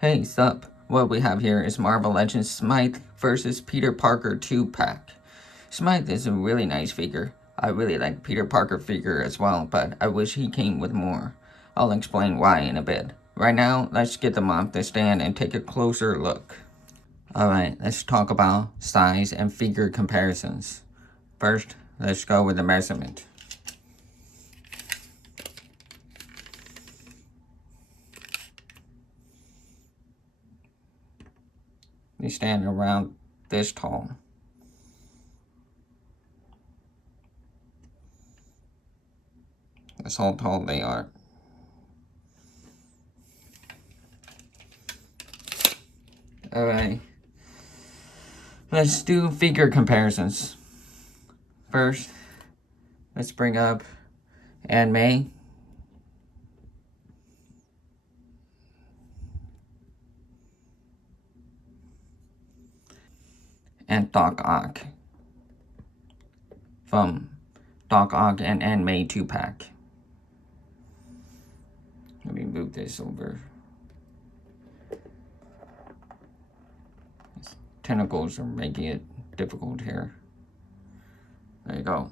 Hey, sup? What we have here is Marvel Legends Smythe versus Peter Parker 2-pack. Smythe is a really nice figure. I really like Peter Parker figure as well, but I wish he came with more. I'll explain why in a bit. Right now, let's get them off the stand and take a closer look. Alright, let's talk about size and figure comparisons. First, let's go with the measurement. They stand around this tall. That's how tall they are. Alright. Let's do figure comparisons. First, let's bring up Aunt May. And Doc Ock. From Doc Ock and Aunt May 2-pack. Let me move this over. These tentacles are making it difficult here. There you go.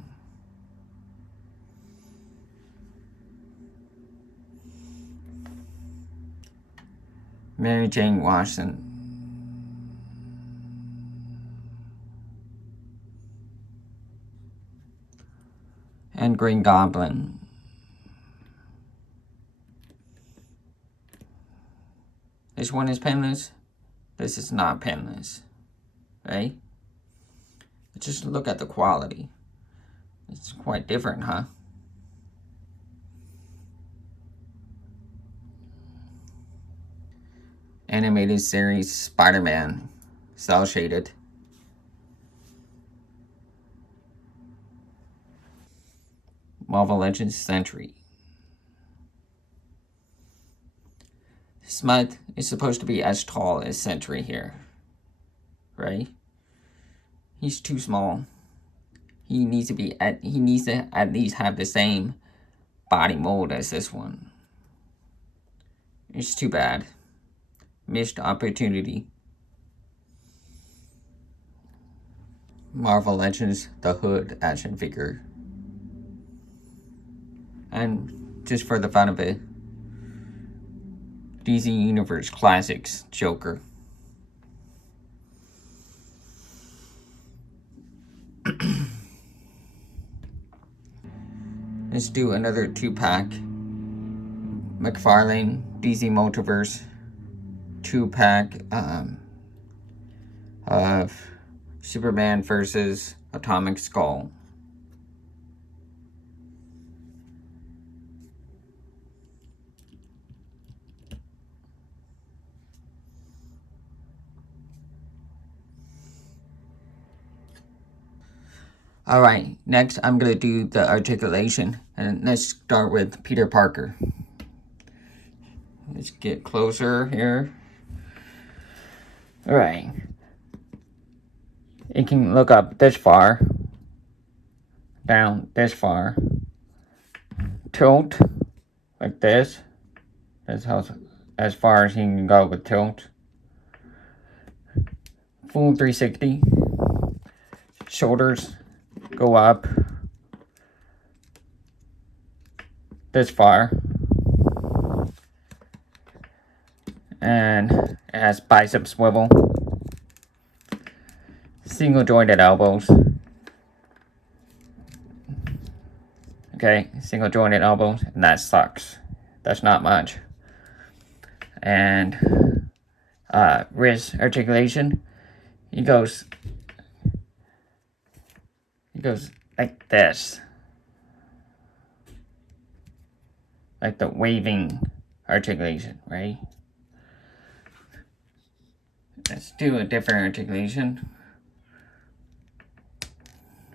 Mary Jane Watson. And Green Goblin. This one is penless. This is not penless. Right? Just look at the quality. It's quite different, huh? Animated series Spider-Man. Cell shaded. Marvel Legends Sentry. Smythe is supposed to be as tall as Sentry here. Right? He's too small. He needs to at least have the same body mold as this one. It's too bad. Missed opportunity. Marvel Legends The Hood action figure. And just for the fun of it, DC Universe Classics Joker. Let's do another 2-pack. McFarlane DC Multiverse 2-pack of Superman versus Atomic Skull. Alright, next I'm going to do the articulation. And let's start with Peter Parker. Let's get closer here. Alright. It can look up this far. Down this far. Tilt. Like this. That's how as far as he can go with tilt. Full 360. Shoulders go up this far. And it has bicep swivel. Single jointed elbows. Okay, single jointed elbows, and that sucks. That's not much. And wrist articulation. He goes like this. Like the waving articulation, right? Let's do a different articulation.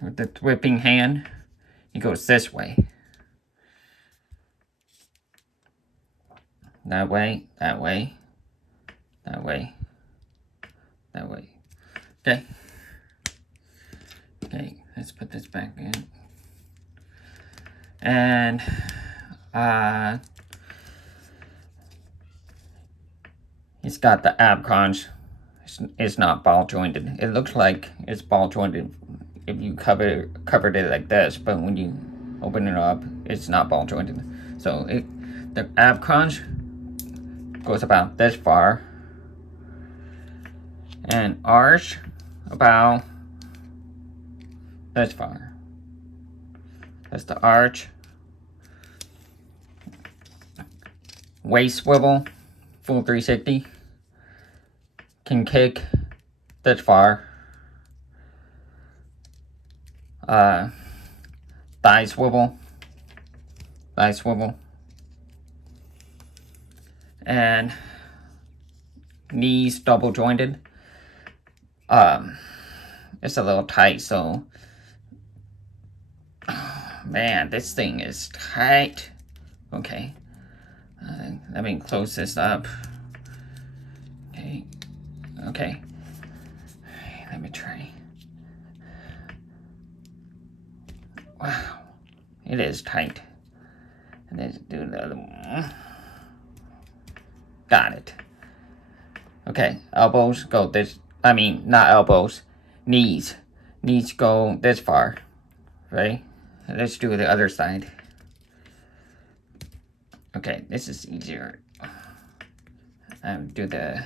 With the whipping hand, he goes this way. That way, that way, that way, that way. Okay. Okay, let's put this back in. And He's got the ab crunch. It's not ball jointed. It looks like it's ball jointed if you covered it like this, but when you open it up, it's not ball jointed. So the ab crunch goes about this far, and arch about this far. That's the arch. Waist swivel, full 360. Can kick this far. Thigh swivel. And knees double jointed. It's a little tight, so man, this thing is tight. Okay, let me close this up. Okay, let me try. Wow, it is tight. And let's do the other one. Got it. Okay, elbows go this, not elbows, knees. Knees go this far, right? Let's do the other side. Okay, this is easier. Do the...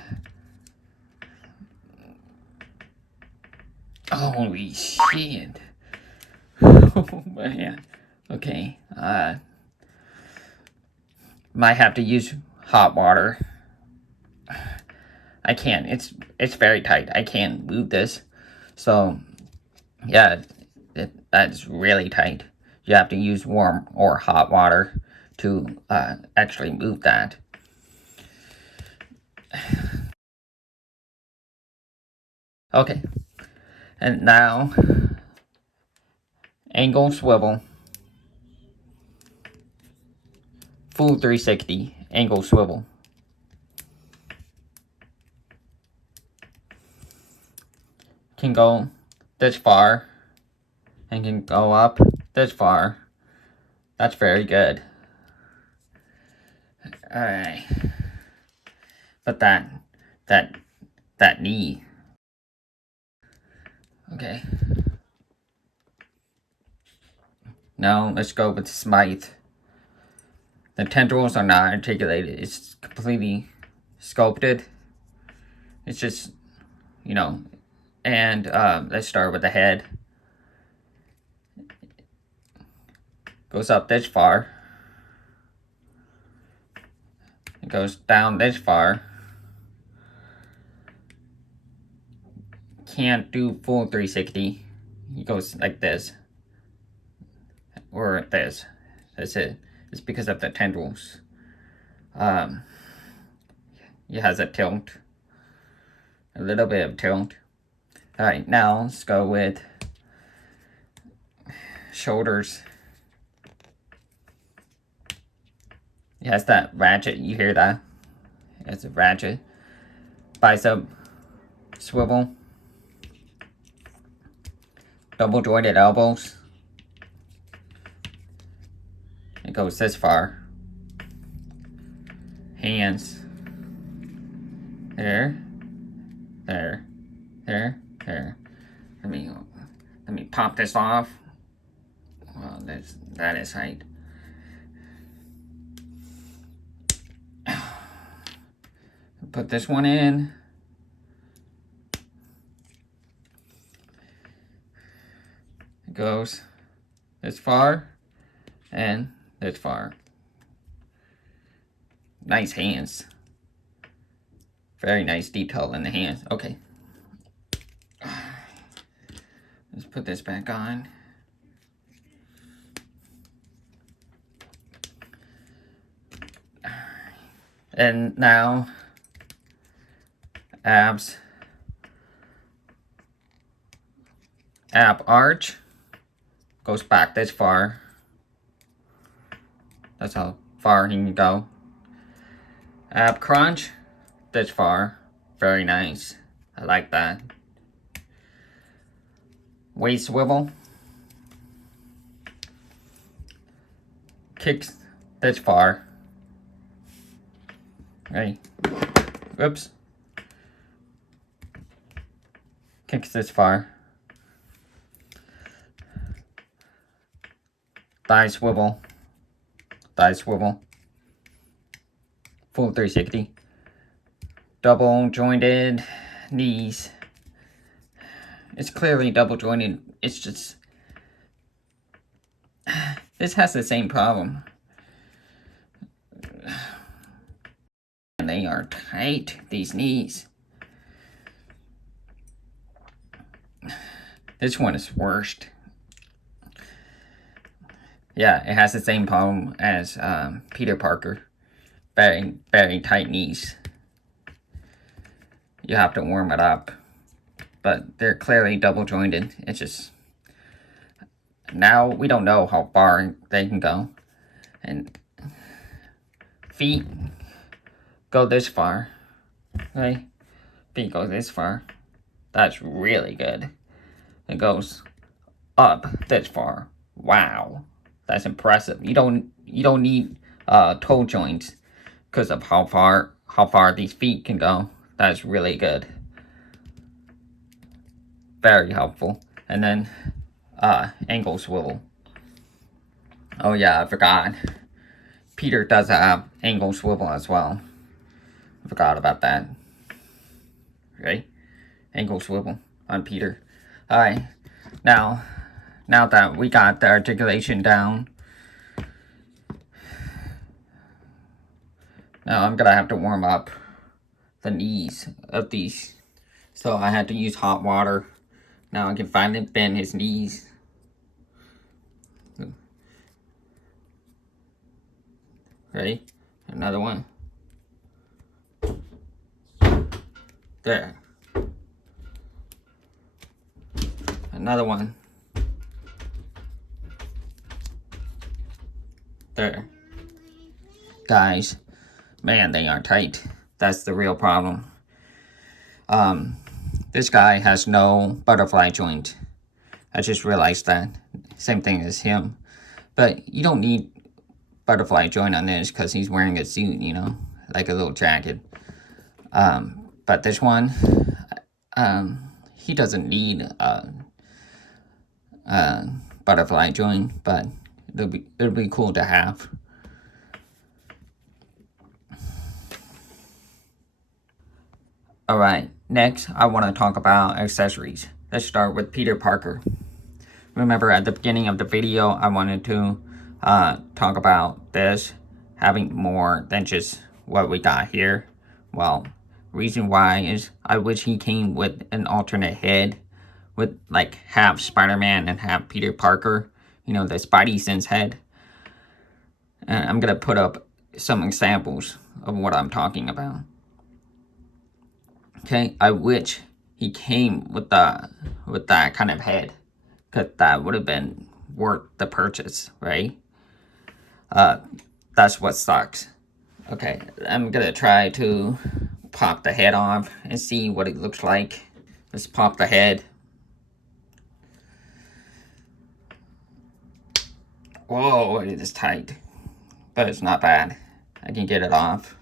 Holy shit. Oh, man. Okay, might have to use hot water. I can't. It's very tight. I can't move this. So, yeah, that's really tight. You have to use warm or hot water to actually move that. Okay, and now angle swivel, full 360 angle swivel. Can go this far and can go up this far. That's very good. Alright. But that knee. Okay. Now let's go with Smythe. The tendrils are not articulated. It's completely sculpted. It's just, and let's start with the head. Goes up this far. It goes down this far. Can't do full 360. It goes like this. Or this. That's it. It's because of the tendrils. It has a tilt. A little bit of tilt. Alright, now let's go with shoulders. It has that ratchet. You hear that? It's a ratchet. Bicep swivel. Double jointed elbows. It goes this far. Hands. There. Let me pop this off. Well, that is right. Put this one in. It goes this far and this far. Nice hands. Very nice detail in the hands. Okay. Let's put this back on. And now, abs. Ab arch. Goes back this far. That's how far he can go. Ab crunch. This far. Very nice. I like that. Waist swivel. Kicks this far. Right. Oops. Kicks this far. Thigh swivel. Thigh swivel. Full 360. Double jointed knees. It's clearly double jointed. It's just... This has the same problem. And they are tight, these knees. This one is worst. Yeah, it has the same problem as Peter Parker. Very, very tight knees. You have to warm it up. But they're clearly double jointed. It's just... Now we don't know how far they can go. And feet go this far. Okay? Feet go this far. That's really good. It goes up this far. Wow. That's impressive. You don't need toe joints because of how far these feet can go. That's really good. Very helpful. And then ankle swivel. Oh yeah, I forgot. Peter does have ankle swivel as well. I forgot about that. Right? Ankle swivel on Peter. Alright. Now that we got the articulation down, now I'm gonna have to warm up the knees of these. So I had to use hot water. Now I can finally bend his knees. Ready? Another one. There. Another one. There. Guys, man, they are tight. That's the real problem. This guy has no butterfly joint. I just realized that. Same thing as him. But you don't need butterfly joint on this because he's wearing a suit, you know, like a little jacket. But this one, he doesn't need butterfly joint, but it'll be cool to have. Alright, next I want to talk about accessories. Let's start with Peter Parker. Remember at the beginning of the video I wanted to talk about this having more than just what we got here. Well, reason why is I wish he came with an alternate head with like half Spider-Man and half Peter Parker. You know, the Spidey Sense head. And I'm gonna put up some examples of what I'm talking about. Okay, I wish he came with that kind of head, because that would have been worth the purchase, right? That's what sucks. Okay, I'm gonna try to pop the head off and see what it looks like. Let's pop the head. Whoa, it is tight, but it's not bad. I can get it off.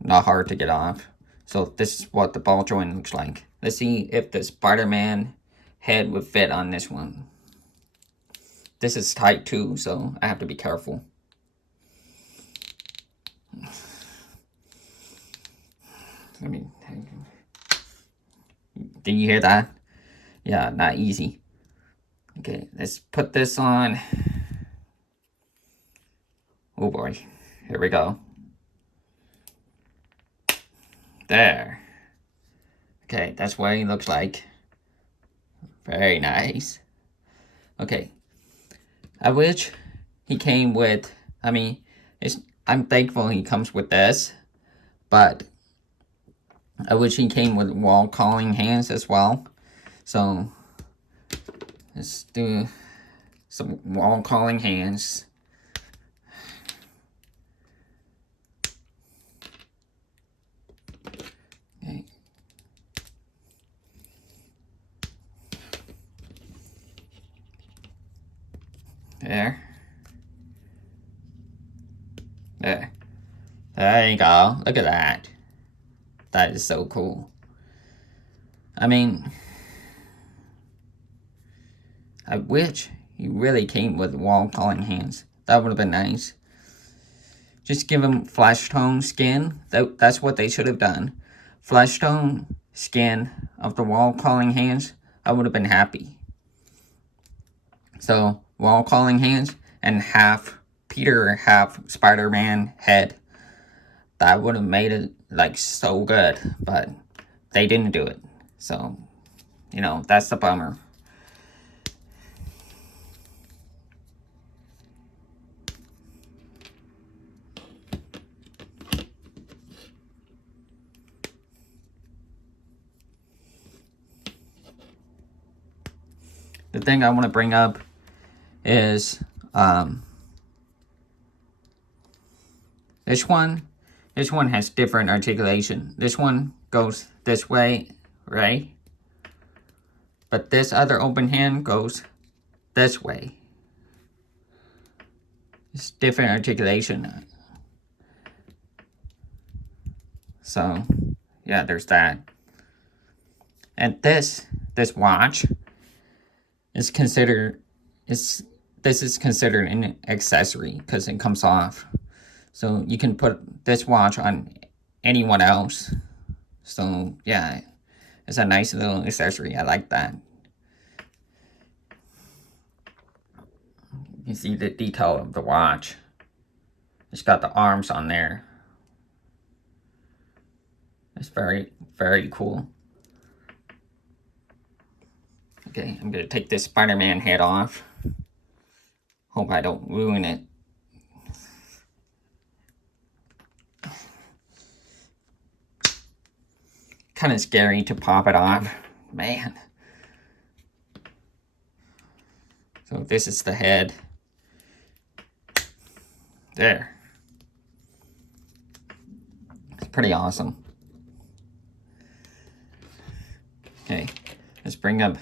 Not hard to get off. So this is what the ball joint looks like. Let's see if the Spider-Man head would fit on this one. This is tight too, so I have to be careful. Did you hear that? Yeah, not easy. Okay, let's put this on. Oh boy, here we go. There. Okay, that's what he looks like. Very nice. Okay. I wish he came with, I mean, I'm thankful he comes with this, but I wish he came with wall calling hands as well. So, let's do some wall calling hands. Okay. There. There. There you go. Look at that. That is so cool. I mean, I wish he really came with wall calling hands. That would have been nice. Just give him flesh tone skin. That's what they should have done. Flesh tone skin of the wall calling hands. I would have been happy. So, wall calling hands and half Peter, half Spider-Man head. That would have made it like so good, but they didn't do it. So, you know, that's the bummer. The thing I want to bring up is this one has different articulation. This one goes this way, right? But this other open hand goes this way. It's different articulation. So, yeah, there's that. And this watch is considered this is considered an accessory because it comes off. So you can put this watch on anyone else. So yeah, it's a nice little accessory. I like that. You see the detail of the watch. It's got the arms on there. It's very, very cool. Okay, I'm gonna take this Spider-Man head off. Hope I don't ruin it. Kind of scary to pop it off, man. So this is the head. There. It's pretty awesome. Okay, let's bring up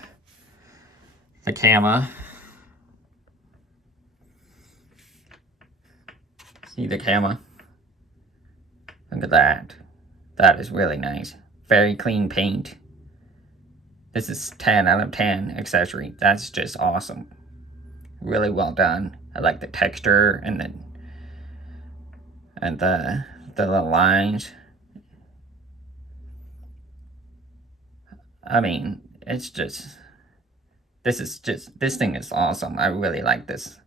the camera. See the camera? Look at that. That is really nice. Very clean paint. This is 10 out of 10 accessory. That's just awesome. Really well done. I like the texture and the little lines. I mean, it's just this thing is awesome. I really like this.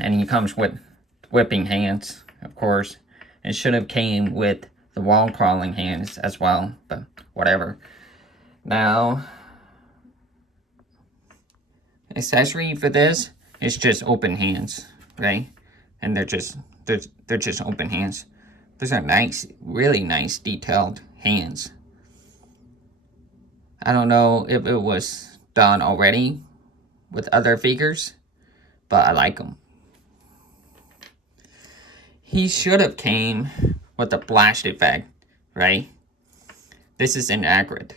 And he comes with whipping hands, of course. It should have came with the wall crawling hands as well, but whatever. Now, accessory for this is just open hands, right? And they're just open hands. Those are nice, really nice detailed hands. I don't know if it was done already with other figures, but I like them. He should have came with the blast effect, right? This is inaccurate.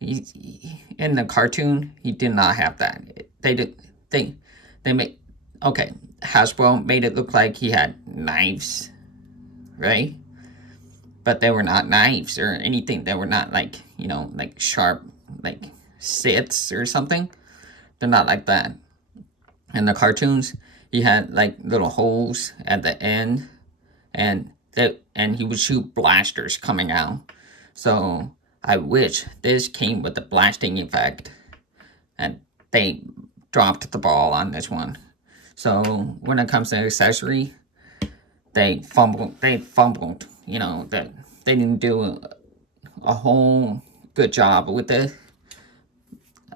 In the cartoon, he did not have that. They made, okay, Hasbro made it look like he had knives, right? But they were not knives or anything. They were not like, you know, like sharp, like sits or something. They're not like that. In the cartoons, he had like little holes at the end, and he would shoot blasters coming out. So I wish this came with the blasting effect, and they dropped the ball on this one. So when it comes to accessory, they fumbled. You know, that they didn't do a whole good job with it.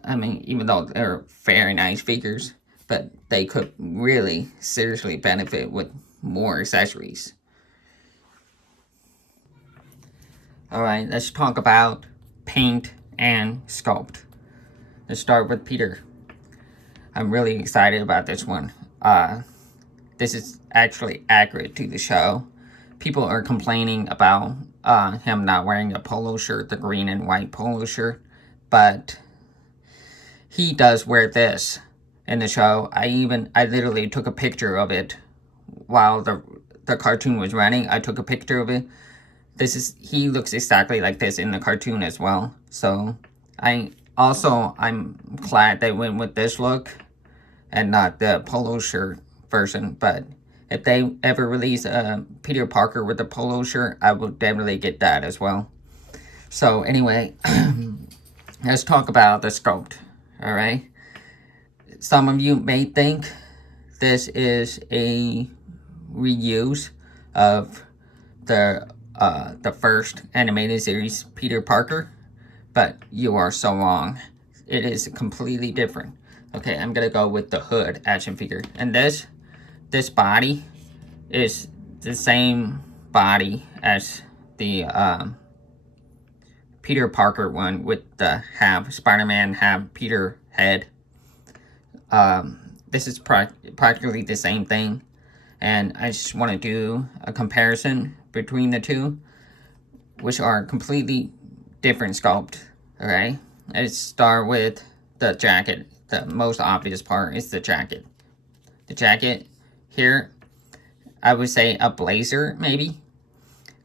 I mean, even though they're very nice figures, but they could really seriously benefit with more accessories. Alright, let's talk about paint and sculpt. Let's start with Peter. I'm really excited about this one. This is actually accurate to the show. People are complaining about him not wearing a polo shirt, the green and white polo shirt, but he does wear this in the show. I literally took a picture of it while the cartoon was running. I took a picture of it. he looks exactly like this in the cartoon as well. So I'm glad they went with this look and not the polo shirt version. But if they ever release a Peter Parker with a polo shirt, I will definitely get that as well. So anyway, let's talk about the sculpt. All right. Some of you may think this is a reuse of the first animated series Peter Parker, but you are so wrong. It is completely different. Okay, I'm gonna go with the Hood action figure, and this body is the same body as the Peter Parker one with the Spider-Man Peter head. This is practically the same thing, and I just want to do a comparison between the two, which are completely different sculpt. Okay, let's start with the jacket. The most obvious part is the jacket. The jacket here, I would say a blazer maybe,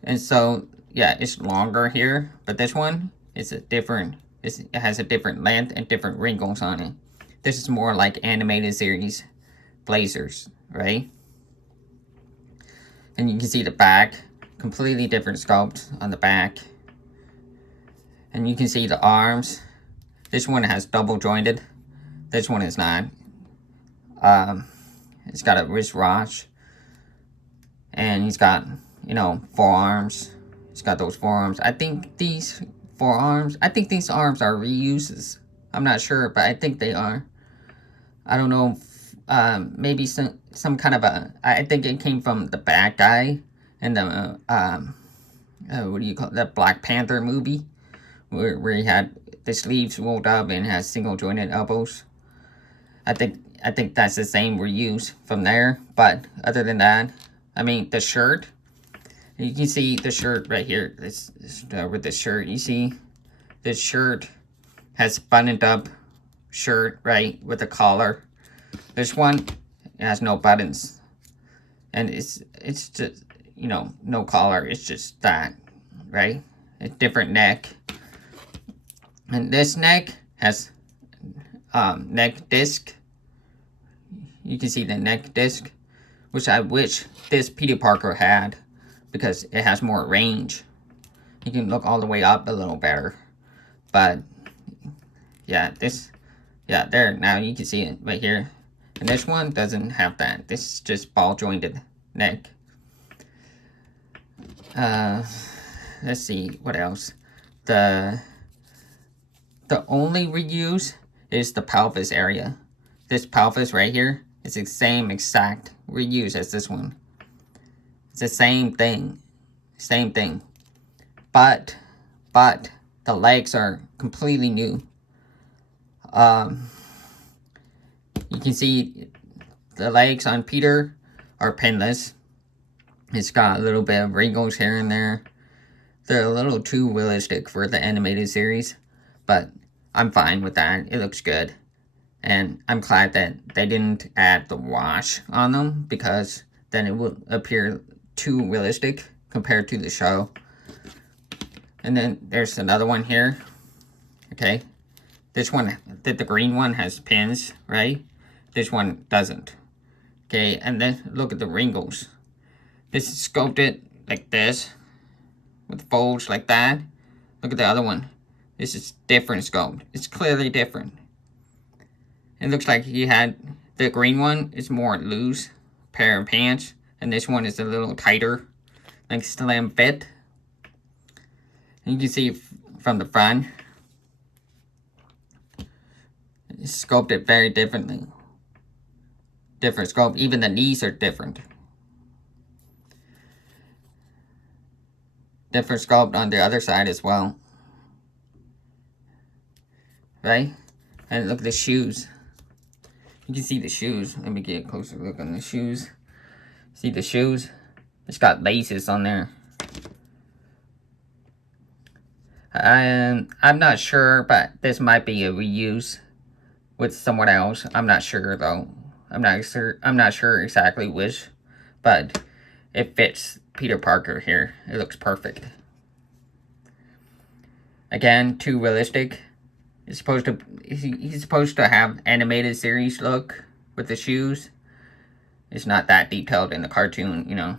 and so yeah, it's longer here, but this one is it has a different length and different wrinkles on it. This is more like animated series blazers, right? And you can see the back, completely different sculpt on the back. And you can see the arms. This one has double jointed. This one is not. It's got a wrist watch. And he's got, forearms. He's got those forearms. I think these arms are reuses. I'm not sure, but I think they are. I don't know if, maybe some kind of I think it came from the bad guy in the, what do you call it, the Black Panther movie, where he had the sleeves rolled up and has single jointed elbows. I think that's the same reuse from there, but other than that, I mean, the shirt, you can see the shirt right here. Let's start with the shirt. You see this shirt has buttoned up shirt, right, with a collar. This one has no buttons, and it's just, no collar. It's just that, right? A different neck, and this neck has neck disc. You can see the neck disc, which I wish this Peter Parker had, because it has more range. You can look all the way up a little better, but yeah, there, now you can see it right here. And this one doesn't have that. This is just ball jointed neck. Let's see what else. The only reuse is the pelvis area. This pelvis right here is the same exact reuse as this one. It's the same thing. But the legs are completely new. You can see the legs on Peter are pinless. It's got a little bit of wrinkles here and there. They're a little too realistic for the animated series, but I'm fine with that. It looks good. And I'm glad that they didn't add the wash on them, because then it would appear too realistic compared to the show. And then there's another one here. Okay. This one, the green one has pins, right? This one doesn't. Okay, and then look at the wrinkles. This is sculpted like this, with folds like that. Look at the other one. This is different sculpt. It's clearly different. It looks like he had, the green one is more loose pair of pants, and this one is a little tighter, like slim fit. And you can see from the front, it's sculpted very differently. Different sculpt. Even the knees are different. Different sculpt on the other side as well. Right? And look at the shoes. You can see the shoes. Let me get a closer look on the shoes. See the shoes? It's got laces on there. I'm not sure, but this might be a reuse with someone else. I'm not sure though. I'm not sure exactly which, but it fits Peter Parker here. It looks perfect. Again, too realistic. He's supposed to have animated series look with the shoes. It's not that detailed in the cartoon, you know.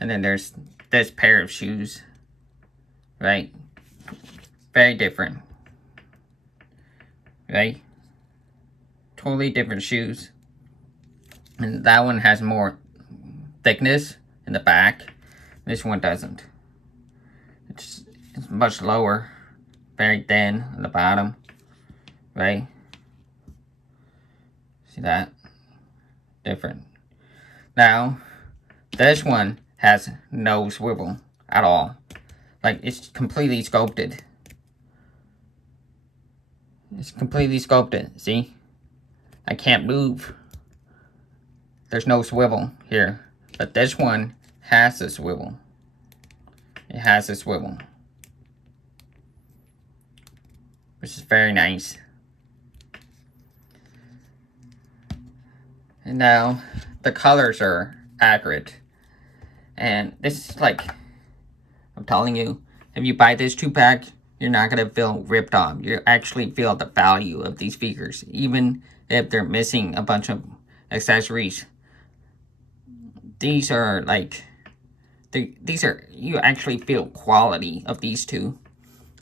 And then there's this pair of shoes, right? Very different, right? Totally different shoes. And that one has more thickness in the back. This one doesn't. It's much lower, very thin on the bottom, right? See that? Different. Now, this one has no swivel at all. Like, it's completely sculpted. It's completely sculpted, see? I can't move. There's no swivel here. But this one has a swivel. It has a swivel. Which is very nice. And now, the colors are accurate. And this is like, I'm telling you, if you buy this 2-pack, you're not going to feel ripped off. You actually feel the value of these figures, even if they're missing a bunch of accessories. These are like, you actually feel quality of these two.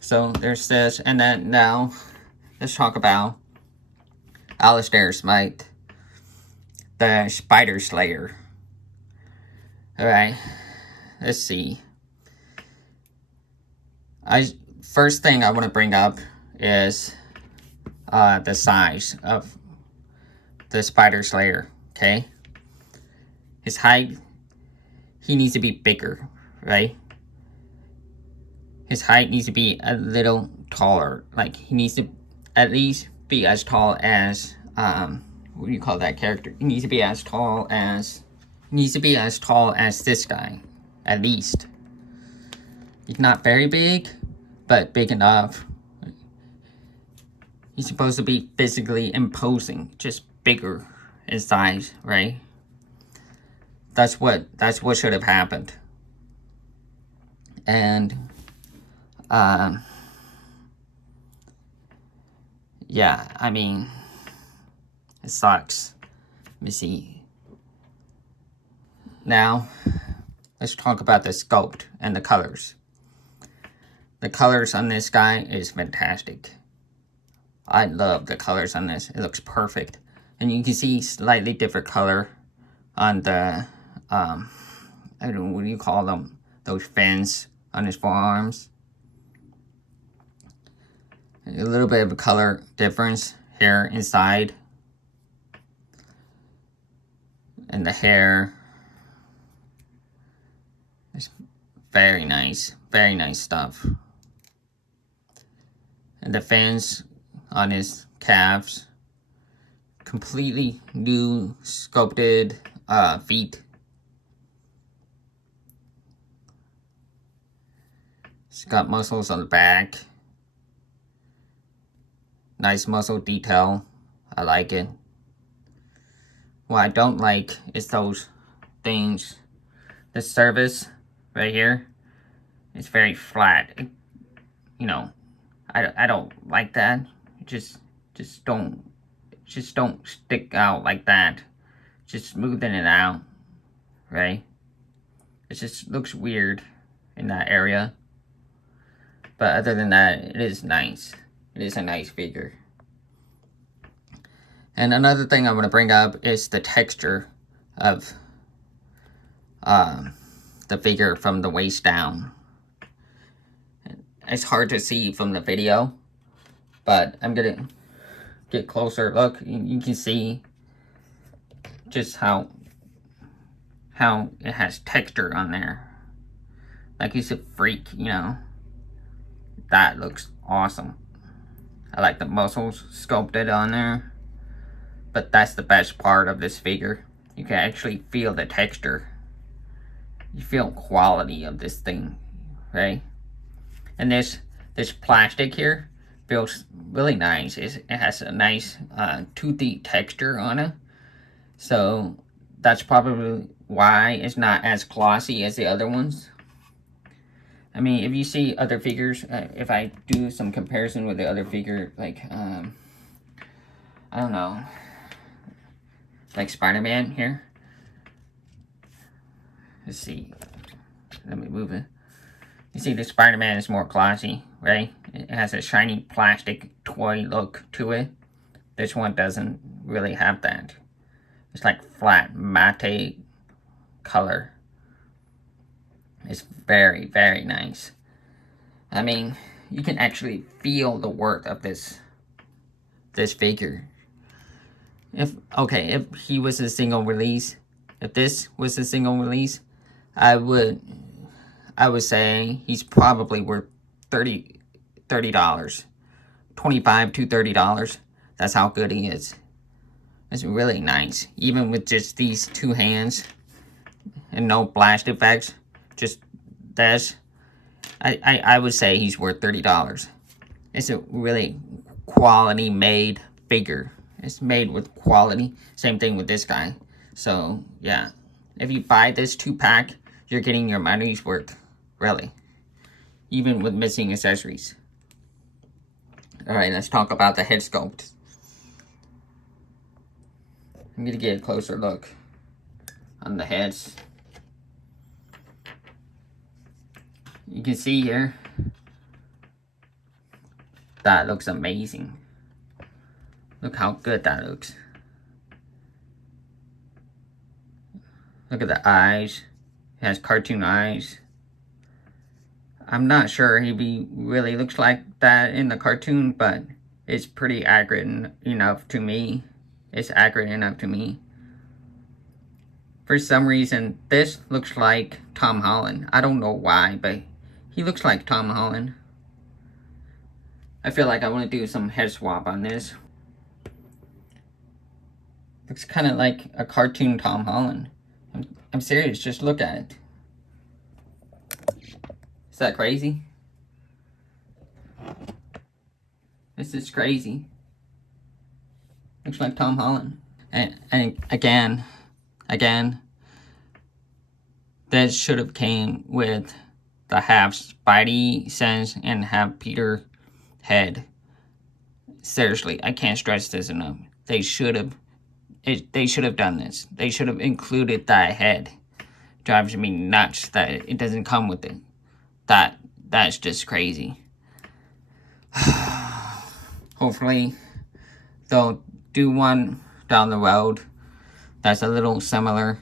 So there's this, and then now, let's talk about Alistair Smythe, the Spider Slayer. Alright, let's see. First thing I want to bring up is the size of the Spider Slayer, okay? His height, he needs to be bigger, right? His height needs to be a little taller. Like, he needs to at least be as tall as, what do you call that character? He needs to be as tall as this guy, at least. He's not very big, but big enough. He's supposed to be physically imposing, just bigger in size, right? That's what should have happened. And yeah, I mean, it sucks. Let me see. Now, let's talk about the sculpt and the colors. The colors on this guy is fantastic. I love the colors on this. It looks perfect. And you can see slightly different color on the, I don't know, what do you call them? Those fins on his forearms. A little bit of a color difference here inside. And the hair. It's very nice stuff. And the fins on his calves. Completely new sculpted feet. It's got muscles on the back. Nice muscle detail. I like it. What I don't like is those things. The surface right here is very flat. You know, I don't like that. Just don't stick out like that. Just smoothing it out, right? It just looks weird in that area. But other than that, it is nice. It is a nice figure. And another thing I want to bring up is the texture of the figure from the waist down. It's hard to see from the video, but I'm gonna get closer. Look, you can see just how it has texture on there. Like he's a freak, you know. That looks awesome. I like the muscles sculpted on there. But that's the best part of this figure. You can actually feel the texture. You feel quality of this thing, right? And this plastic here feels really nice. It has a nice toothy texture on it. So that's probably why it's not as glossy as the other ones. I mean, if you see other figures, if I do some comparison with the other figure, like, I don't know, like Spider-Man here. Let's see. Let me move it. You see, the Spider-Man is more glossy, right? It has a shiny plastic toy look to it. This one doesn't really have that. It's like flat matte color. It's very, very nice. I mean, you can actually feel the worth of this figure. If he was a single release, if this was a single release, I would say he's probably worth $30, $25 to $30. That's how good he is. It's really nice, even with just these two hands and no blast effects. Just this, I would say he's worth $30. It's a really quality made figure. It's made with quality. Same thing with this guy. So yeah, if you buy this 2-pack, you're getting your money's worth, really. Even with missing accessories. Alright, let's talk about the head sculpt. I'm gonna get a closer look on the heads. You can see here, that looks amazing. Look how good that looks. Look at the eyes. It has cartoon eyes. I'm not sure he really looks like that in the cartoon, but it's pretty accurate enough to me. It's accurate enough to me. For some reason, this looks like Tom Holland. I don't know why, but he looks like Tom Holland. I feel like I want to do some head swap on this. Looks kind of like a cartoon Tom Holland. I'm serious, just look at it. Is that crazy? This is crazy. Looks like Tom Holland. And again, this should have came with the half Spidey sense and half Peter head. Seriously, I can't stress this enough. They should have done this. They should have included that head. Drives me nuts that it doesn't come with it. That's just crazy. Hopefully they'll do one down the road that's a little similar,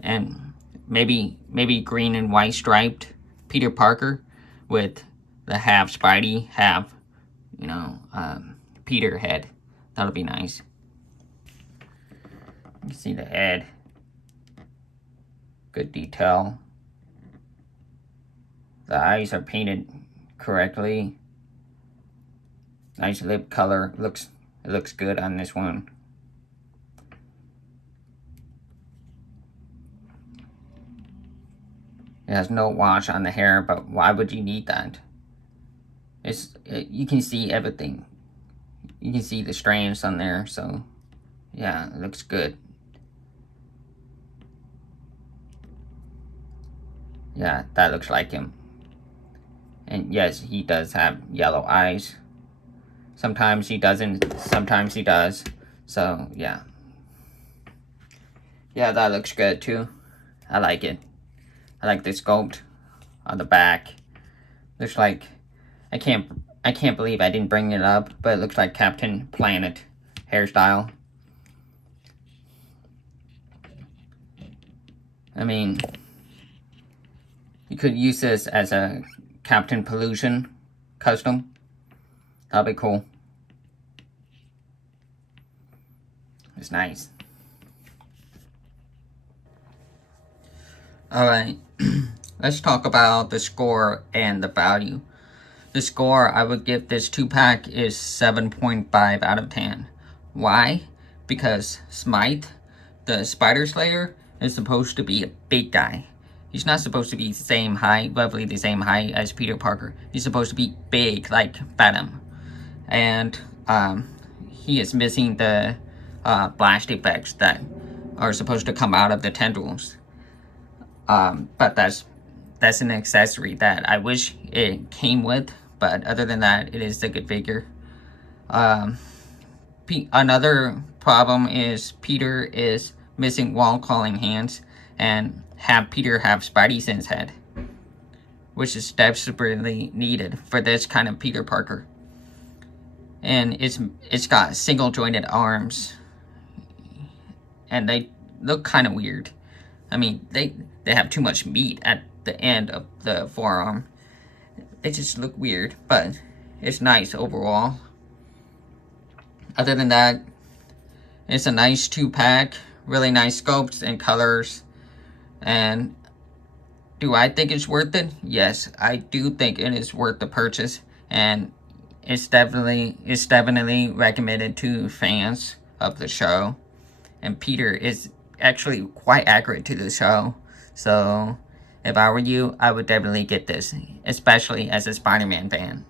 and maybe green and white striped Peter Parker with the half Spidey, half Peter head. That'll be nice. You see the head. Good detail. The eyes are painted correctly. Nice lip color. It looks good on this one. It has no wash on the hair, but why would you need that? You can see everything. You can see the strands on there, so yeah, it looks good. Yeah, that looks like him. And yes, he does have yellow eyes. Sometimes he doesn't, sometimes he does. So, yeah. Yeah, that looks good too. I like it. I like the sculpt on the back. Looks like, I can't believe I didn't bring it up, but it looks like Captain Planet hairstyle. I mean, you could use this as a Captain Pollution custom. That'll be cool. It's nice. Alright, let's talk about the score and the value. The score I would give this 2-pack is 7.5 out of 10. Why? Because Smythe, the Spider Slayer, is supposed to be a big guy. He's not supposed to be the same height, roughly the same height as Peter Parker. He's supposed to be big, like Venom. And he is missing the blast effects that are supposed to come out of the tendrils. But that's an accessory that I wish it came with, but other than that, it is a good figure. Another problem is Peter is missing wall calling hands, and Peter have Spidey Sense head, which is desperately needed for this kind of Peter Parker. And it's got single jointed arms, and they look kind of weird. I mean, they have too much meat at the end of the forearm. They just look weird, but it's nice overall. Other than that, it's a nice 2-pack, really nice sculpts and colors. And do I think it's worth it? Yes, I do think it is worth the purchase, and it's definitely recommended to fans of the show. And Peter is actually quite accurate to the show, so if I were you, I would definitely get this, especially as a Spider-Man fan.